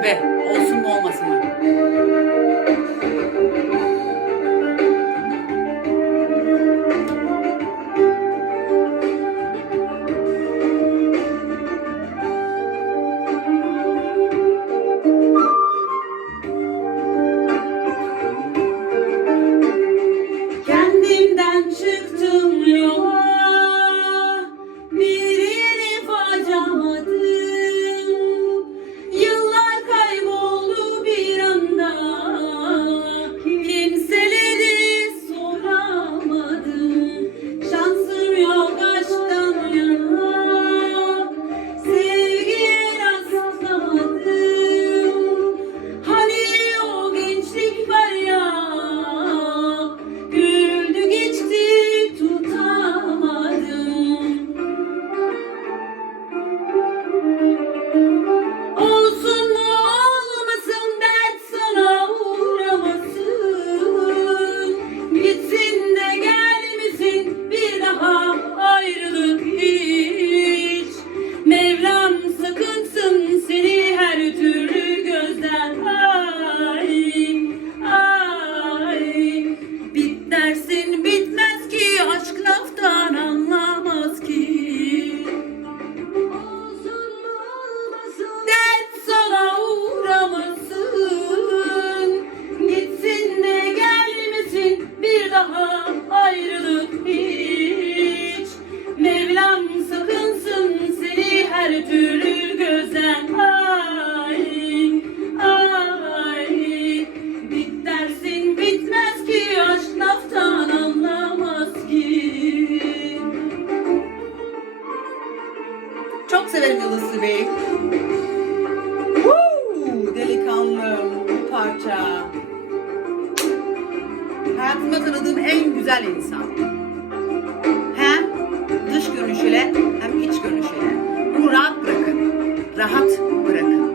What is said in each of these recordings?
cazibe olsun mu olmasın mı? Çok severim Yıldız Tilbe'yi. Delikanlım bu parça. Hayatımda tanıdığım en güzel insan. Hem dış görünüşüyle hem iç görünüşüyle. Bunu rahat bırakın. Rahat bırakın.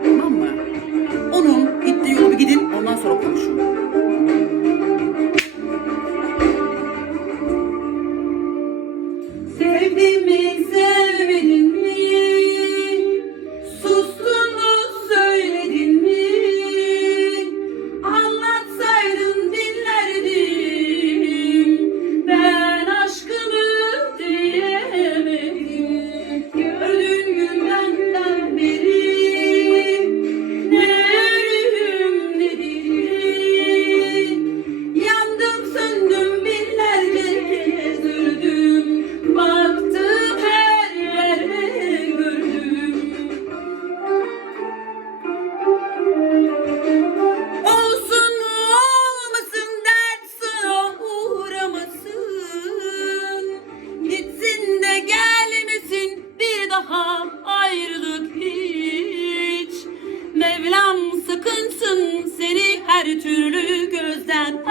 daha ayrılık hiç. Mevlam sakınsın seni her türlü gözden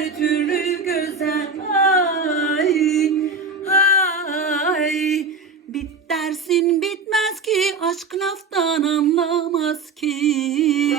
her türlü güzel. Ay ay. Bit dersin bitmez ki aşk laftan anlamaz ki.